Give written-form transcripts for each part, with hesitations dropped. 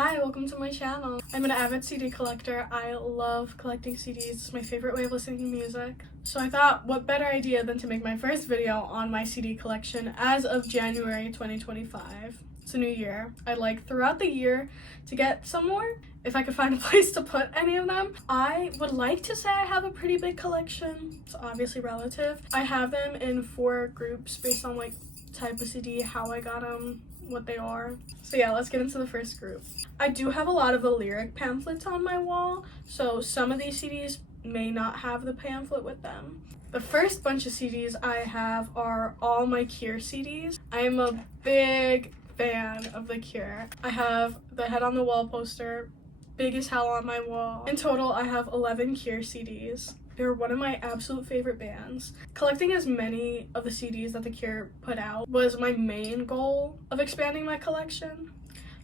Hi, welcome to my channel. I'm an avid CD collector. I love collecting CDs. It's my favorite way of listening to music. So I thought, what better idea than to make my first video on my CD collection as of January 2025. It's a new year. I'd like throughout the year to get some more, if I could find a place to put any of them. I would like to say I have a pretty big collection. It's obviously relative. I have them in 4 groups based on like type of CD, how I got them, what they are. So yeah, let's get into the first group. I do have a lot of the lyric pamphlets on my wall, so some of these CDs may not have the pamphlet with them. The first bunch of CDs I have are all my Cure CDs. I am a big fan of The Cure. I have the Head on the Wall poster, big as hell on my wall. In total, I have 11 Cure CDs. They're one of my absolute favorite bands. Collecting as many of the CDs that The Cure put out was my main goal of expanding my collection.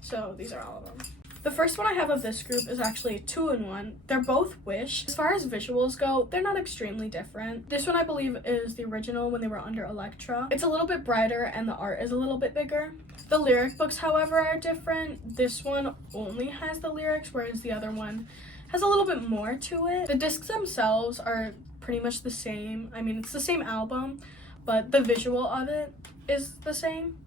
So these are all of them. The first one I have of this group is actually a 2-in-1. They're both Wish. As far as visuals go, they're not extremely different. This one I believe is the original when they were under Elektra. It's a little bit brighter and the art is a little bit bigger. The lyric books, however, are different. This one only has the lyrics, whereas the other one has a little bit more to it. The discs themselves are pretty much the same. I mean, it's the same album, but the visual of it is the same.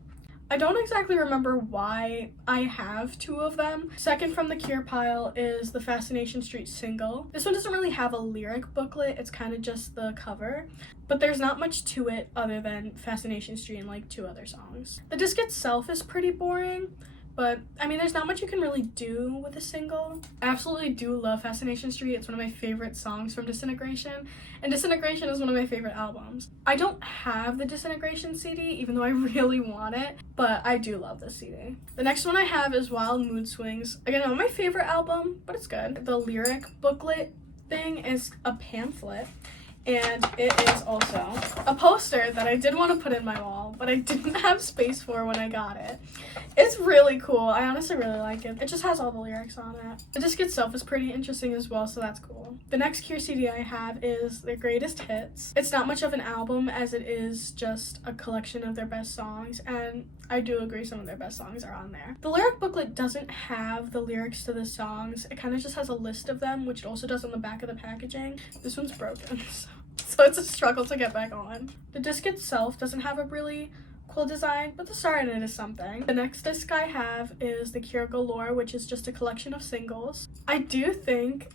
I don't exactly remember why I have 2 of them. Second from the Cure pile is the Fascination Street single. This one doesn't really have a lyric booklet, it's kind of just the cover, but there's not much to it other than Fascination Street and like 2 other songs. The disc itself is pretty boring, but I mean, there's not much you can really do with a single. I absolutely do love Fascination Street. It's one of my favorite songs from Disintegration, and Disintegration is one of my favorite albums. I don't have the Disintegration CD, even though I really want it, but I do love this CD. The next one I have is Wild Mood Swings. Again, not my favorite album, but it's good. The lyric booklet thing is a pamphlet, and it is also a poster that I did want to put in my wall, but I didn't have space for when I got it. It's really cool. I honestly really like it. It just has all the lyrics on it. The disc itself is pretty interesting as well, so that's cool. The next Cure CD I have is their Greatest Hits. It's not much of an album as it is just a collection of their best songs, and I do agree some of their best songs are on there. The lyric booklet doesn't have the lyrics to the songs. It kind of just has a list of them, which it also does on the back of the packaging. This one's broken, so it's a struggle to get back on. The disc itself doesn't have a really cool design, but the star in it is something. The next disc I have is the Cure Galore, which is just a collection of singles. I do think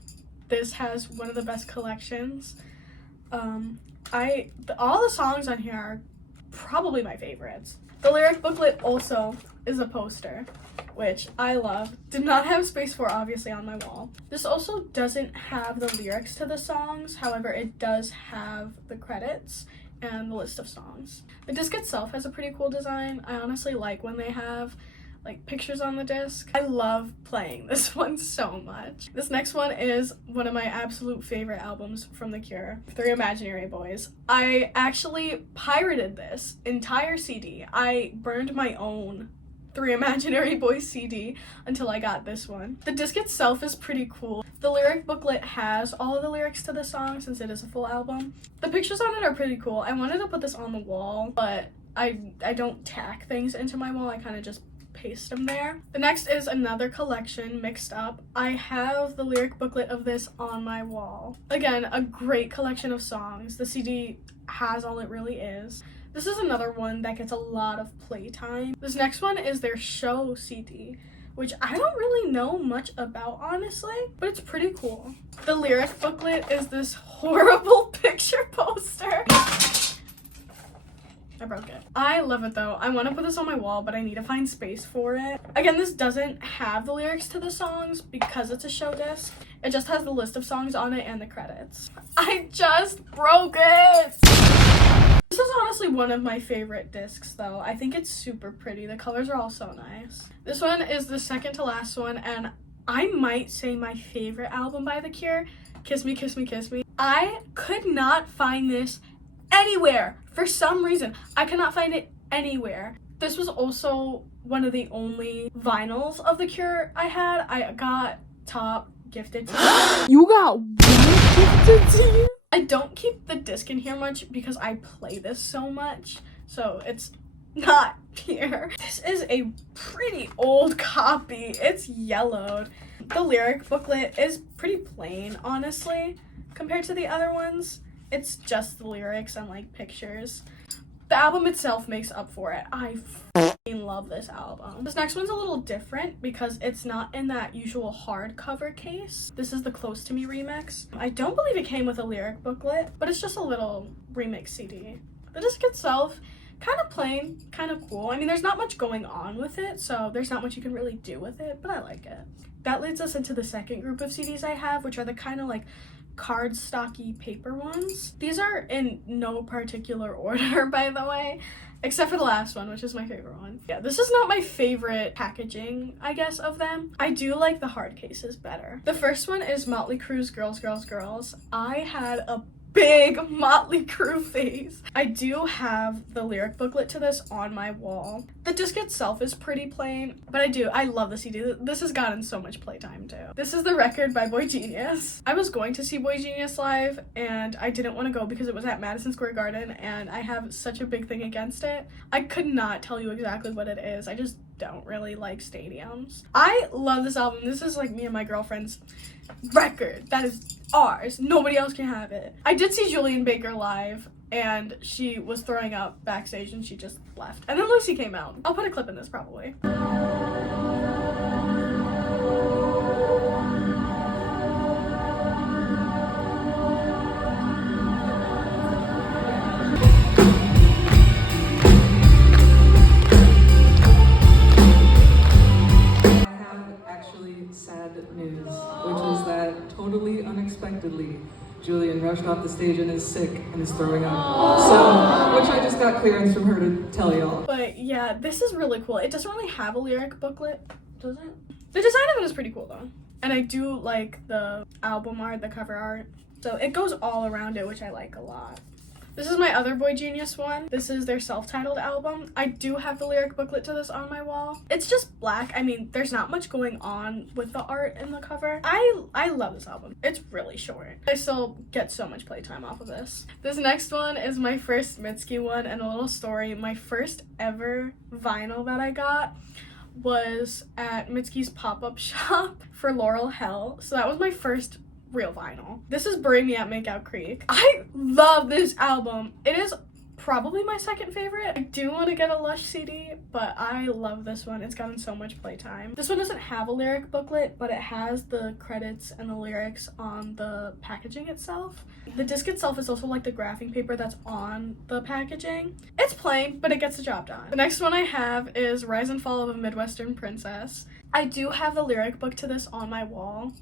this has one of the best collections. All the songs on here are probably my favorites. The lyric booklet also is a poster, which I love. Did not have space for, obviously, on my wall. This also doesn't have the lyrics to the songs, however, it does have the credits and the list of songs. The disc itself has a pretty cool design. I honestly like when they have like pictures on the disc. I love playing this one so much. This next one is one of my absolute favorite albums from The Cure, 3 Imaginary Boys. I actually pirated this entire CD. I burned my own 3 Imaginary Boys CD until I got this one. The disc itself is pretty cool. The lyric booklet has all of the lyrics to the song since it is a full album. The pictures on it are pretty cool. I wanted to put this on the wall, but I don't tack things into my wall. I kind of just paste them there. The next is another collection, Mixed Up. I have the lyric booklet of this on my wall. Again, a great collection of songs. The CD has all it really is. This is another one that gets a lot of playtime. This next one is their Show CD, which I don't really know much about, honestly, but it's pretty cool. The lyric booklet is this horrible picture poster. I broke it. I love it though. I want to put this on my wall, but I need to find space for it. Again, this doesn't have the lyrics to the songs because it's a show disc. It just has the list of songs on it and the credits. I just broke it! This is honestly one of my favorite discs though. I think it's super pretty. The colors are all so nice. This one is the second to last one, and I might say my favorite album by The Cure, Kiss Me, Kiss Me, Kiss Me. I could not find this anywhere. For some reason, I could not find it anywhere. This was also one of the only vinyls of The Cure I had. I got Top gifted to me. You got one gifted to you? I don't keep the disc in here much because I play this so much, so it's not here. This is a pretty old copy. It's yellowed. The lyric booklet is pretty plain, honestly, compared to the other ones. It's just the lyrics and like pictures. The album itself makes up for it. I f***ing love this album. This next one's a little different because it's not in that usual hardcover case. This is the Close to Me remix. I don't believe it came with a lyric booklet, but it's just a little remix CD. The disc itself, kind of plain, kind of cool. I mean, there's not much going on with it, so there's not much you can really do with it, but I like it. That leads us into the second group of CDs I have, which are the kind of like cardstocky paper ones. These are in no particular order, by the way, except for the last one, which is my favorite one. Yeah, this is not my favorite packaging, I guess, of them. I do like the hard cases better. The first one is Motley Crue's Girls, Girls, Girls. I had a big Motley Crue phase. I do have the lyric booklet to this on my wall. The disc itself is pretty plain, but I love the CD. This has gotten so much playtime too. This is the record by Boy Genius. I was going to see Boy Genius live and I didn't want to go because it was at Madison Square Garden and I have such a big thing against it. I could not tell you exactly what it is. I just don't really like stadiums. I love this album. This is like me and my girlfriend's record. That is ours. Nobody else can have it. I did see Julian Baker live and she was throwing up backstage and she just left. And then Lucy came out. I'll put a clip in this probably. Sad news, which is that totally unexpectedly, Julian rushed off the stage and is sick and is throwing up. So, which I just got clearance from her to tell y'all. But yeah, this is really cool. It doesn't really have a lyric booklet, does it? The design of it is pretty cool though. And I do like the album art, the cover art. So it goes all around it, which I like a lot. This is my other Boy Genius one. This is their self-titled album. I do have the lyric booklet to this on my wall. It's just black. I mean, there's not much going on with the art in the cover. I love this album. It's really short. I still get so much playtime off of this. This next one is my first Mitski one, and a little story. My first ever vinyl that I got was at Mitski's pop-up shop for Laurel Hill. So that was my first real vinyl. This is Bury Me at Makeout Creek. I love this album. It is probably my second favorite. I do want to get a Lush CD, but I love this one. It's gotten so much playtime. This one doesn't have a lyric booklet, but it has the credits and the lyrics on the packaging itself. The disc itself is also like the graphing paper that's on the packaging. It's plain, but it gets the job done. The next one I have is Rise and Fall of a Midwestern Princess. I do have the lyric book to this on my wall.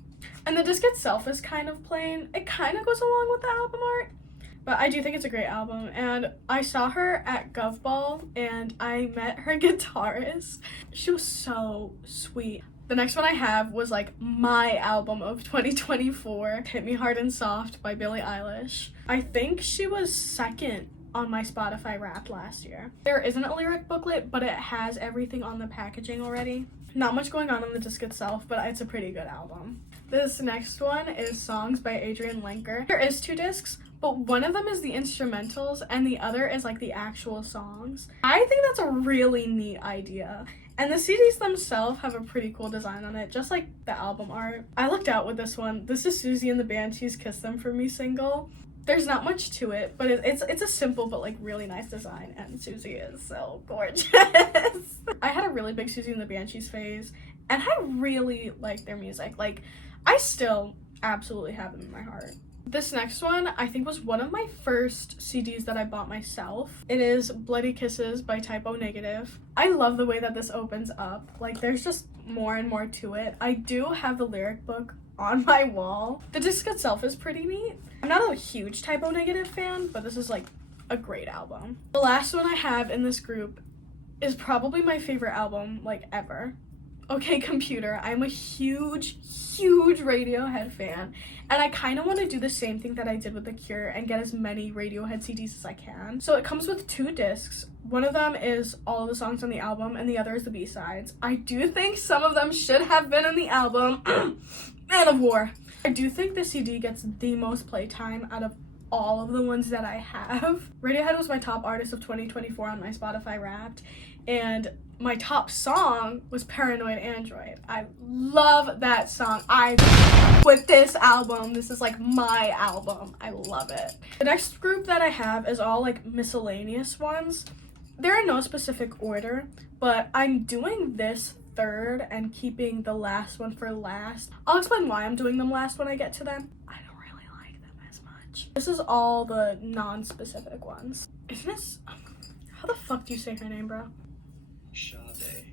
And the disc itself is kind of plain. It kind of goes along with the album art, but I do think it's a great album. And I saw her at Gov Ball and I met her guitarist. She was so sweet. The next one I have was like my album of 2024, Hit Me Hard and Soft by Billie Eilish. I think she was second on my Spotify Wrapped last year. There isn't a lyric booklet, but it has everything on the packaging already. Not much going on the disc itself, but it's a pretty good album. This next one is Songs by Adrian Lenker. There is 2 discs, but one of them is the instrumentals and the other is like the actual songs. I think that's a really neat idea. And the CDs themselves have a pretty cool design on it, just like the album art. I lucked out with this one. This is Susie and the Banshees' Kiss Them For Me single. There's not much to it, but it's a simple but like really nice design, and Susie is so gorgeous. I had a really big Susie and the Banshees phase, and I really like their music. Like, I still absolutely have them in my heart. This next one, I think, was one of my first CDs that I bought myself. It is Bloody Kisses by Typo Negative. I love the way that this opens up. Like, there's just more and more to it. I do have the lyric book on my wall. The disc itself is pretty neat. I'm not a huge Typo Negative fan, but this is like a great album. The last one I have in this group is probably my favorite album like ever. Okay Computer. I'm a huge Radiohead fan, and I kind of want to do the same thing that I did with The Cure and get as many Radiohead CDs as I can. So it comes with 2 discs. One of them is all of the songs on the album, and the other is the B-sides. I do think some of them should have been in the album. Man of War. I do think the CD gets the most playtime out of all of the ones that I have. Radiohead was my top artist of 2024 on my Spotify Wrapped, and my top song was Paranoid Android. I love that song. With this album, this is like my album. I love it. The next group that I have is all like miscellaneous ones. They're in no specific order, but I'm doing this third and keeping the last one for last. I'll explain why I'm doing them last when I get to them. I don't really like them as much. This is all the non-specific ones. Isn't this... How the fuck do you say her name, bro? Sade.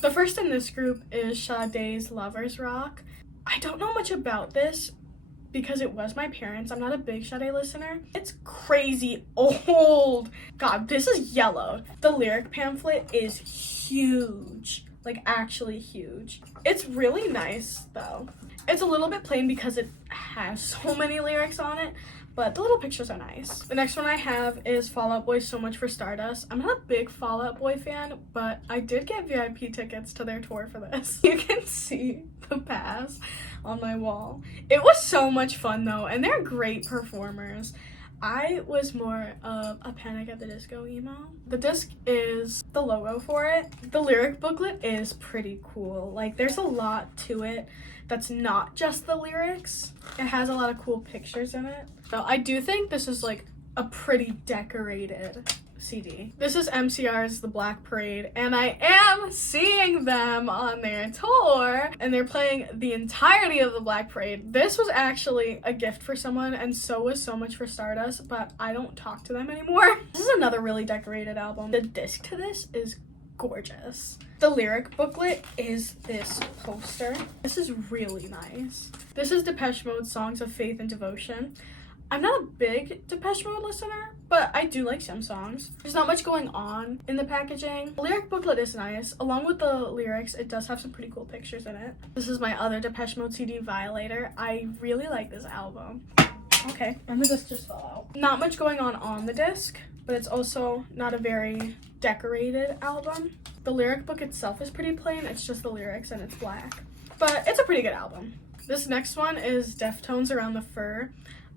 The first in this group is Sade's Lovers Rock. I don't know much about this because it was my parents. I'm not a big Sade listener. It's crazy old. God, this is yellowed. The lyric pamphlet is huge. Like, actually huge. It's really nice, though. It's a little bit plain because it has so many lyrics on it, but the little pictures are nice. The next one I have is Fall Out Boy So Much for Stardust. I'm not a big Fall Out Boy fan, but I did get VIP tickets to their tour for this. You can see the pass on my wall. It was so much fun, though, and they're great performers. I was more of a Panic at the Disco emo. The disc is the logo for it. The lyric booklet is pretty cool. Like, there's a lot to it that's not just the lyrics. It has a lot of cool pictures in it. So I do think this is like a pretty decorated CD. This is MCR's The Black Parade, and I am seeing them on their tour, and they're playing the entirety of The Black Parade. This was actually a gift for someone, and so was So Much for Stardust, but I don't talk to them anymore. This is another really decorated album. The disc to this is gorgeous. The lyric booklet is this poster. This is really nice. This is Depeche Mode's Songs of Faith and Devotion. I'm not a big Depeche Mode listener, but I do like some songs. There's not much going on in the packaging. The lyric booklet is nice. Along with the lyrics, it does have some pretty cool pictures in it. This is my other Depeche Mode CD, Violator. I really like this album. Okay, and the disc just fell out. Not much going on the disc, but it's also not a very decorated album. The lyric book itself is pretty plain. It's just the lyrics and it's black. But it's a pretty good album. This next one is Deftones Around the Fur.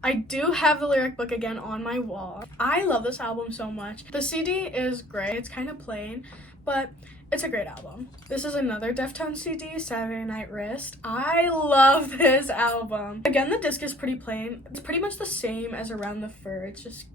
I do have the lyric book again on my wall. I love this album so much. The CD is gray. It's kind of plain, but it's a great album. This is another Deftones CD, Saturday Night Wrist. I love this album. Again, the disc is pretty plain. It's pretty much the same as Around the Fur. It's just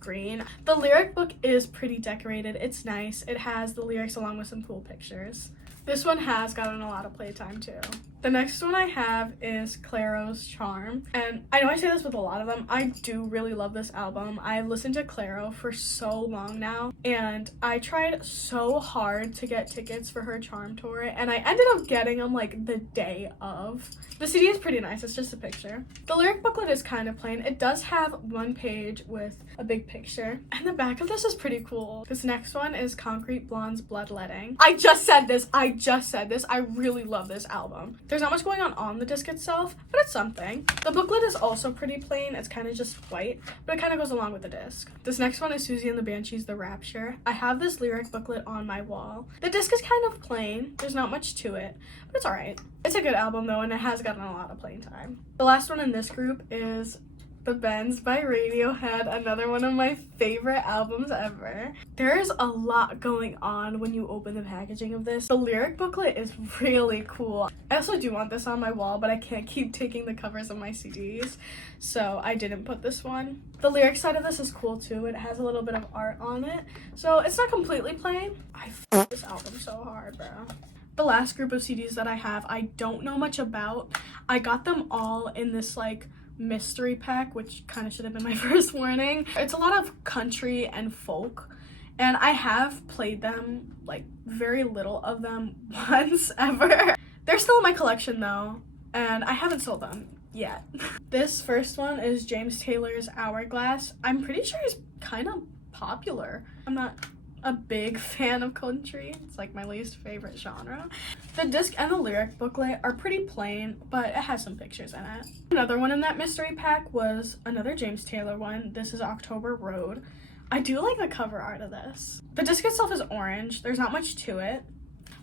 green. The lyric book is pretty decorated. It's nice. It has the lyrics along with some cool pictures. This one has gotten a lot of playtime too. The next one I have is Clairo's Charm. And I know I say this with a lot of them. I do really love this album. I've listened to Clairo for so long now. And I tried so hard to get tickets for her Charm tour. And I ended up getting them like the day of. The CD is pretty nice. It's just a picture. The lyric booklet is kind of plain. It does have one page with a big picture. And the back of this is pretty cool. This next one is Concrete Blonde's Bloodletting. I just said this. I really love this album. There's not much going on the disc itself, but it's something. The booklet is also pretty plain. It's kind of just white, but it kind of goes along with the disc. This next one is Susie and the Banshees, The Rapture. I have this lyric booklet on my wall. The disc is kind of plain. There's not much to it, but it's alright. It's a good album though, and it has gotten a lot of playing time. The last one in this group is The Bends by Radiohead, another one of my favorite albums ever. There's a lot going on when you open the packaging of this. The lyric booklet is really cool. I also do want this on my wall, but I can't keep taking the covers of my CDs, so I didn't put this one. The lyric side of this is cool too. It has a little bit of art on it, so it's not completely plain. I f***ed this album so hard, bro. The last group of CDs that I have, I don't know much about. I got them all in this like mystery pack, which kind of should have been my first warning. It's a lot of country and folk, and I have played them, like very little of them once ever. They're still in my collection though, and I haven't sold them yet. This first one is James Taylor's Hourglass. I'm pretty sure he's kind of popular. I'm not a big fan of country. It's like my least favorite genre. The disc and the lyric booklet are pretty plain, but it has some pictures in it. Another one in that mystery pack was another James Taylor one. This is October Road. I do like the cover art of this. The disc itself is orange. There's not much to it,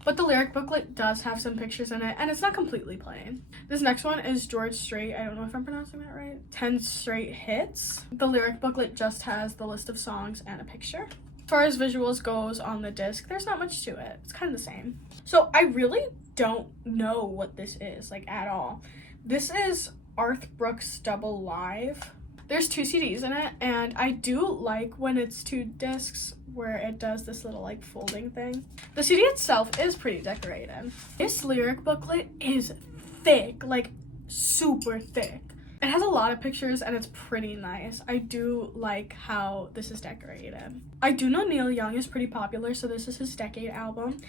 but the lyric booklet does have some pictures in it, and it's not completely plain. This next one is George Strait. I don't know if I'm pronouncing that right. 10 Straight Hits. The lyric booklet just has the list of songs and a picture. far as visuals goes on the disc, there's not much to it. It's kind of the same. So I really don't know what this is, like, at all. This is Arth Brooks Double Live. There's 2 CDs in it, and I do like when it's 2 discs where it does this little like folding thing. The CD itself is pretty decorated. This lyric booklet is thick, like super thick. It has a lot of pictures and it's pretty nice. I do like how this is decorated. I do know Neil Young is pretty popular, so this is his Decade album.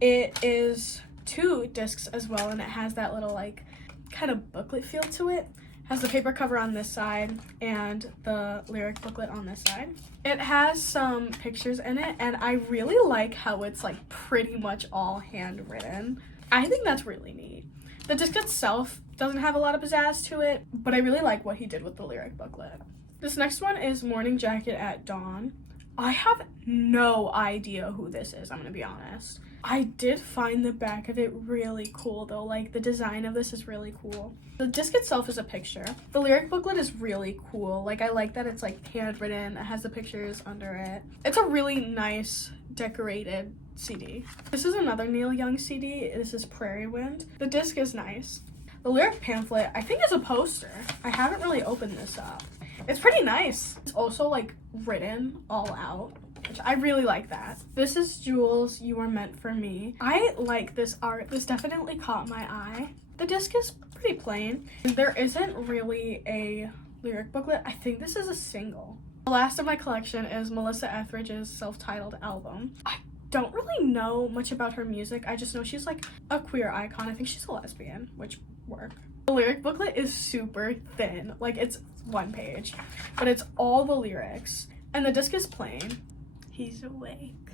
It is 2 discs as well, and it has that little like kind of booklet feel to it. Has the paper cover on this side and the lyric booklet on this side. It has some pictures in it, and I really like how it's like pretty much all handwritten. I think that's really neat. The disc itself doesn't have a lot of pizzazz to it, but I really like what he did with the lyric booklet. This next one is Morning Jacket at Dawn. I have no idea who this is, I'm gonna be honest. I did find the back of it really cool though, like the design of this is really cool. The disc itself is a picture. The lyric booklet is really cool. Like, I like that it's like handwritten, it has the pictures under it. It's a really nice decorated CD. This is another Neil Young CD. This is Prairie Wind. The disc is nice. The lyric pamphlet, I think, is a poster. I haven't really opened this up. It's pretty nice. It's also like written all out, which I really like that. This is Jules, You Are Meant For Me. I like this art. This definitely caught my eye. The disc is pretty plain. There isn't really a lyric booklet. I think this is a single. The last of my collection is Melissa Etheridge's self-titled album. I don't really know much about her music. I just know she's like a queer icon. I think she's a lesbian, which work. The lyric booklet is super thin. Like, it's 1 page, but it's all the lyrics. And the disc is plain. He's awake.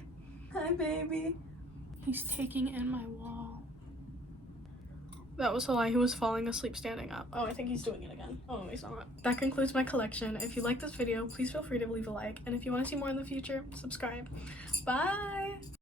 Hi, baby. He's taking in my wall. That was a lie. He was falling asleep standing up. Oh, I think he's doing it again. Oh, no, he's not. That concludes my collection. If you like this video, please feel free to leave a like. And if you want to see more in the future, subscribe. Bye!